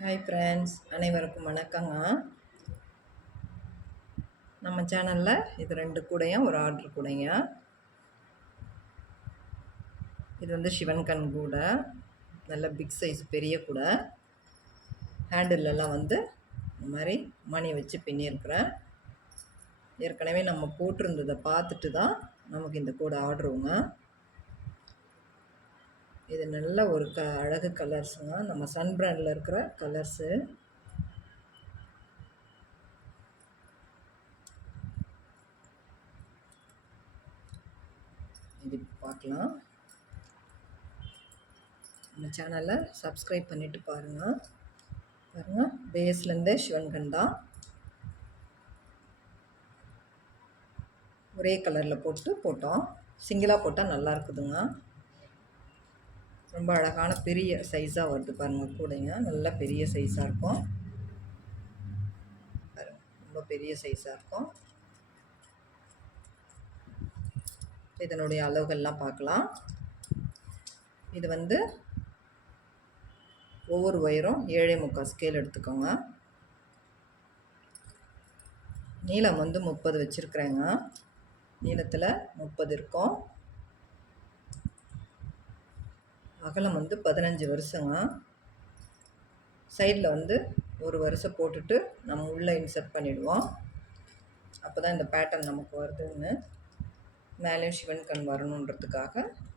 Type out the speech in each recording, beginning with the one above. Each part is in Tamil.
ஹாய் ஃப்ரெண்ட்ஸ் அனைவருக்கும் வணக்கங்க. நம்ம சேனலில் இது ரெண்டு கூடையும் ஒரு ஆர்டர் கூடைங்க. இது வந்து சிவன் கண் கூடை. நல்ல பிக் சைஸ் பெரிய கூடை. ஹேண்டிலெல்லாம் வந்து இந்த மாதிரி மணி வச்சு பின்னியிருக்கிறேன் ஏற்கனவே நம்ம போட்டிருந்ததை பார்த்துட்டு தான் நமக்கு இந்த கூடை ஆர்டருங்க இது நல்ல ஒரு க அழகு கலர்ஸுங்க நம்ம சன் பிராண்டில் இருக்கிற கலர்ஸு இது பார்க்கலாம். நம்ம சேனலை சப்ஸ்கிரைப் பண்ணிவிட்டு பாருங்கள் பாருங்கள் பேஸ்லேருந்தே சிவன்கன் தான். ஒரே கலரில் போட்டு போட்டோம். சிங்கிளாக போட்டால் நல்லா இருக்குதுங்க. ரொம்ப அழகான பெரிய சைஸாக வருது பாருங்கள் கூடைங்க. நல்லா பெரிய சைஸாக இருக்கும். ரொம்ப பெரிய சைஸாக இருக்கும். இதனுடைய அளவுகள்லாம் பார்க்கலாம். இது வந்து ஒவ்வொரு ஒயரும் ஏழே முக்கால் ஸ்கேல் எடுத்துக்கோங்க. நீளம் வந்து முப்பது வச்சுருக்குறேங்க. நீளத்தில் முப்பது இருக்கும். அகலம் வந்து பதினஞ்சு வருஷங்க. சைடில் வந்து ஒரு வருஷம் போட்டுட்டு நம்ம உள்ளே இன்சர்ட் பண்ணிவிடுவோம் அப்போ தான் இந்த பேட்டர்ன் நமக்கு வருதுன்னு. மேலேயும் சிவன் கண் வரணுன்றதுக்காக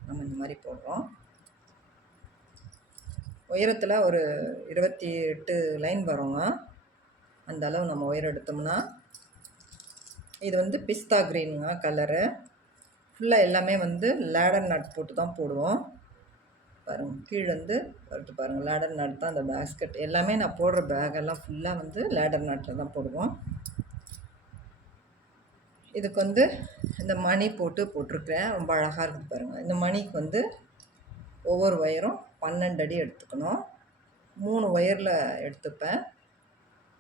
நம்ம இந்த மாதிரி போடுறோம். உயரத்தில் ஒரு இருபத்தி எட்டு லைன் வருங்க. அந்த அளவு நம்ம உயரம் எடுத்தோம்னா இது வந்து பிஸ்தா க்ரீனுங்க கலரு ஃபுல்லாக எல்லாமே வந்து லேடர் நட் போட்டு தான் போடுவோம். பாருங்கள் கீழே வந்து வரட்டு பாருங்கள் லேடர் நாட் தான் அந்த பேஸ்கெட் எல்லாமே நான் போடுற பேகெல்லாம் ஃபுல்லாக வந்து லேடர் நாட்டில் தான் போடுவோம். இதுக்கு வந்து இந்த மணி போட்டு போட்டிருக்கிறேன். ரொம்ப அழகாக இருக்குது பாருங்கள் இந்த மணிக்கு வந்து ஒவ்வொரு ஒயரும் பன்னெண்டு அடி எடுத்துக்கணும். மூணு ஒயரில் எடுத்துப்பேன்.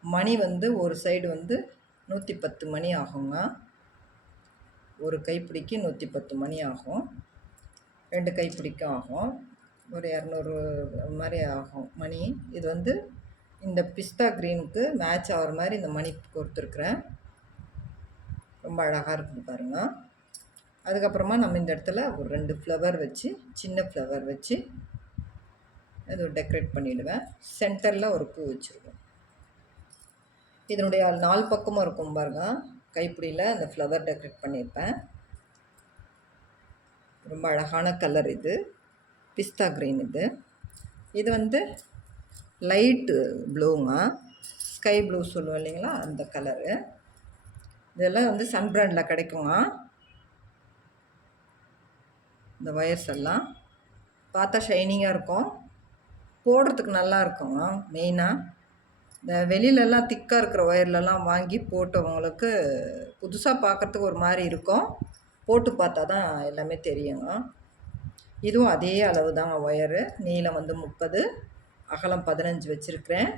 மணி வந்து ஒரு சைடு வந்து நூற்றி பத்து மணி ஆகுங்க. ஒரு கைப்பிடிக்கு நூற்றி பத்து மணி ஆகும். ரெண்டு கைப்பிடிக்கும் ஆகும். ஒரு இரநூறு மாதிரி ஆகும். மணி. இது வந்து இந்த பிஸ்தா க்ரீனுக்கு மேட்ச் ஆகிற மாதிரி இந்த மணி கொடுத்துருக்குறேன். ரொம்ப அழகாக இருக்குது பாருங்கள் அதுக்கப்புறமா நம்ம இந்த இடத்துல ஒரு ரெண்டு ஃப்ளவர் வச்சு சின்ன ஃப்ளவர் வச்சு அது டெக்கரேட் பண்ணிவிடுவேன் சென்டரில் ஒரு பூ வச்சுருவேன் இதனுடைய நாலு பக்கமும் இருக்கும் பாருங்க. கைப்பிடியில் அந்த ஃப்ளவர் டெக்கரேட் பண்ணியிருப்பேன். ரொம்ப அழகான கலர் இது. பிஸ்தா க்ரீன் இது. இது வந்து லைட்டு ப்ளூங்க. ஸ்கை ப்ளூ சொல்லுவோம் இல்லைங்களா? அந்த கலரு. இதெல்லாம் வந்து சன் பிராண்டில் கிடைக்குங்க. இந்த ஒயர்ஸ் எல்லாம். பார்த்தா ஷைனிங்காக இருக்கும். போடுறதுக்கு நல்லா இருக்குங்க மெயினாக இந்த வெளியிலலாம் திக்காக இருக்கிற ஒயர்லலாம் வாங்கி போட்டவங்களுக்கு புதுசாக பார்க்குறதுக்கு ஒரு மாதிரி இருக்கும். போட்டு பார்த்தா தான் எல்லாமே தெரியுங்க. இதுவும் அதே அளவு தான் ஒயரு. நீளம் வந்து முப்பது அகலம் பதினஞ்சு வச்சுருக்கிறேன்.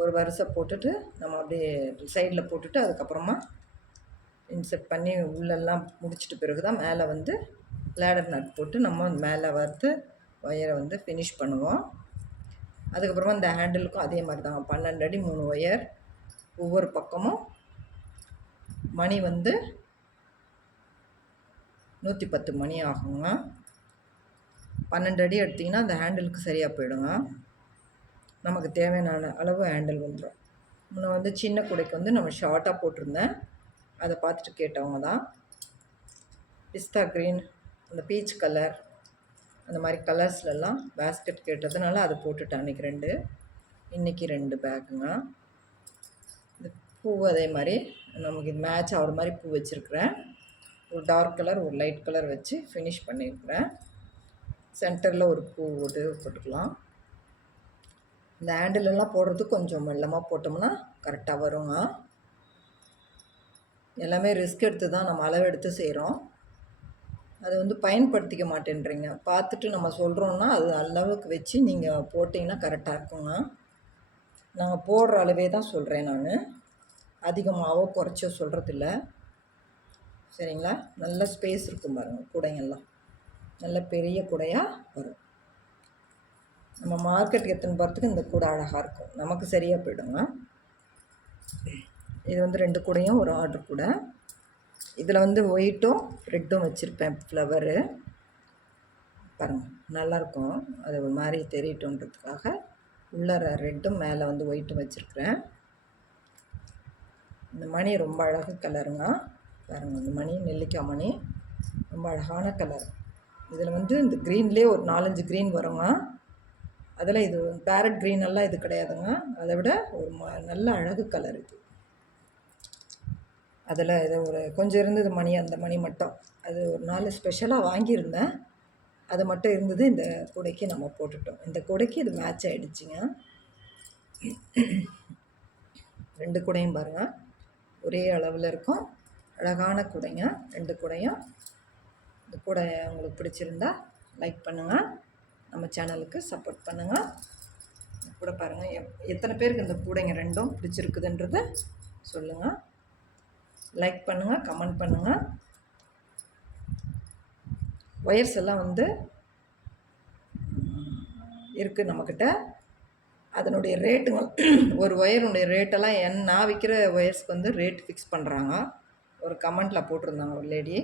ஒரு வருஷம் போட்டுட்டு நம்ம அப்படியே சைடில் போட்டுட்டு அதுக்கப்புறமா இன்செர்ட் பண்ணி உள்ளெல்லாம் முடிச்சிட்டு பிறகு தான் மேலே வந்து லேடர் நட் போட்டு நம்ம மேலே வறுத்து ஒயரை வந்து ஃபினிஷ் பண்ணுவோம். அதுக்கப்புறமா இந்த ஹேண்டிலுக்கும் அதே மாதிரி தாங்க பன்னெண்டு அடி மூணு ஒயர். ஒவ்வொரு பக்கமும் மணி வந்து நூற்றி பத்து மணி ஆகுங்க. பன்னெண்டு அடி எடுத்திங்கன்னா அந்த ஹேண்டிலுக்கு சரியாக போயிடுங்க. நமக்கு தேவையான அளவு ஹேண்டில் வந்துடும் முன்ன வந்து சின்ன குடைக்கு வந்து நம்ம ஷார்ட்டாக போட்டிருந்தேன். அதை பார்த்துட்டு கேட்டவங்க தான். பிஸ்தா க்ரீன் அந்த பீச் கலர் அந்த மாதிரி கலர்ஸ்லலாம் பேஸ்கெட் கேட்டதுனால அதை போட்டுட்டேன் அன்றைக்கி ரெண்டு. இன்றைக்கி ரெண்டு பேக்குங்க இந்த பூ அதே மாதிரி நமக்கு இது மேட்ச் ஆகிற மாதிரி பூ வச்சுருக்குறேன். ஒரு டார்க் கலர் ஒரு லைட் கலர் வச்சு ஃபினிஷ் பண்ணியிருக்கிறேன். சென்டரில் ஒரு பூ போட்டு போட்டுக்கலாம். இந்த ஹேண்டிலெல்லாம் போடுறது கொஞ்சம் மெல்லமாக போட்டோம்னா கரெக்டாக வருங்க. எல்லாமே ரிஸ்க் எடுத்து தான் நம்ம அளவு எடுத்து செய்கிறோம் அதை வந்து பயன்படுத்திக்க மாட்டேன்றீங்க. பார்த்துட்டு நம்ம சொல்கிறோன்னா அது அளவுக்கு வச்சு நீங்கள் போட்டிங்கன்னா கரெக்டாக இருக்குங்க. நாங்கள் போடுற அளவே தான் சொல்கிறேன் நான். அதிகமாகவோ குறைச்சோ சொல்கிறதில்ல சரிங்களா? நல்ல ஸ்பேஸ் இருக்கும் பாருங்கள் கூடைங்கெல்லாம் நல்ல பெரிய குடையாக வரும். நம்ம மார்க்கெட்டுக்கு எடுத்துன்னு போகிறதுக்கு இந்த கூடை அழகாக இருக்கும்? நமக்கு சரியாக போயிடுங்க. இது வந்து ரெண்டு கூடையும் ஒரு ஆர்டர் கூட. இதில் வந்து ஒயிட்டும் ரெட்டும் வச்சுருப்பேன் ஃப்ளவரு பாருங்கள் நல்லாயிருக்கும் அது ஒரு மாதிரி தெரியட்டுன்றதுக்காக உள்ளார ரெட்டும் மேலே வந்து ஒயிட்டும் வச்சுருக்குறேன். இந்த மணி ரொம்ப அழகு கலருங்க பாருங்கள் இந்த மணி நெல்லிக்காய் மணி ரொம்ப அழகான கலர் இதில் வந்து இந்த க்ரீன்லேயே ஒரு நாலஞ்சு க்ரீன் வருங்க. அதில் இது பேரட் க்ரீன் எல்லாம் இது கிடையாதுங்க. அதை விட ஒரு ம நல்ல அழகு கலர் இது. அதில் இதை ஒரு கொஞ்சம் இருந்தது மணி அந்த மணி மட்டும். அது ஒரு நாள் ஸ்பெஷலாக வாங்கியிருந்தேன். அது மட்டும் இருந்தது இந்த கூடைக்கு நம்ம போட்டுட்டோம். இந்த கூடைக்கு இது மேட்ச் ஆகிடுச்சிங்க ரெண்டு கூடையும் பாருங்கள் ஒரே அளவில் இருக்கும். அழகான கூடைங்க. ரெண்டு கூடையும். இந்த கூடை உங்களுக்கு பிடிச்சிருந்தா லைக் பண்ணுங்கள் நம்ம சேனலுக்கு சப்போர்ட் பண்ணுங்கள் கூட பாருங்கள் எப் எத்தனை பேருக்கு இந்த கூடைங்க ரெண்டும் பிடிச்சிருக்குதுன்றத சொல்லுங்கள் லைக் பண்ணுங்கள் கமெண்ட் பண்ணுங்கள் ஒயர்ஸ் எல்லாம் வந்து இருக்குது நம்மக்கிட்ட அதனுடைய ரேட்டுங்க ஒரு ஒயருடைய ரேட்டெல்லாம் என் நான் விற்கிற ஒயர்ஸ்க்கு வந்து ரேட் ஃபிக்ஸ் பண்ணுறாங்க ஒரு கமெண்ட்டில் போட்டிருந்தாங்க ஒரு லேடி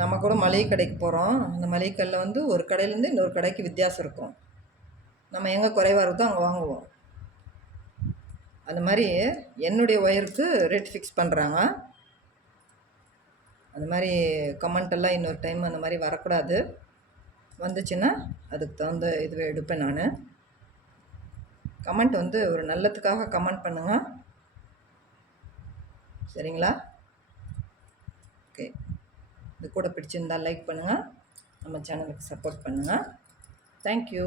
நம்ம கூட மளிகை கடைக்கு போகிறோம் அந்த மளிகை கடையில் வந்து ஒரு கடையிலேருந்து இன்னொரு கடைக்கு வித்தியாசம் இருக்கும். நம்ம எங்கே குறைவாக இருக்கோ அங்கே வாங்குவோம். அந்த மாதிரி என்னுடைய ஒயருக்கு ரேட் ஃபிக்ஸ் பண்ணுறாங்க அந்த மாதிரி கமெண்ட் எல்லாம் இன்னொரு டைம் அந்த மாதிரி வரக்கூடாது. வந்துச்சுன்னா அதுக்கு தகுந்த இதுவே எடுப்பேன் நான். கமெண்ட் வந்து ஒரு நல்லதுக்காக கமெண்ட் பண்ணுங்கள் சரிங்களா? இது கூட பிடிச்சிருந்தால் லைக் பண்ணுங்கள் நம்ம சேனலுக்கு சப்போர்ட் பண்ணுங்கள் தேங்க்யூ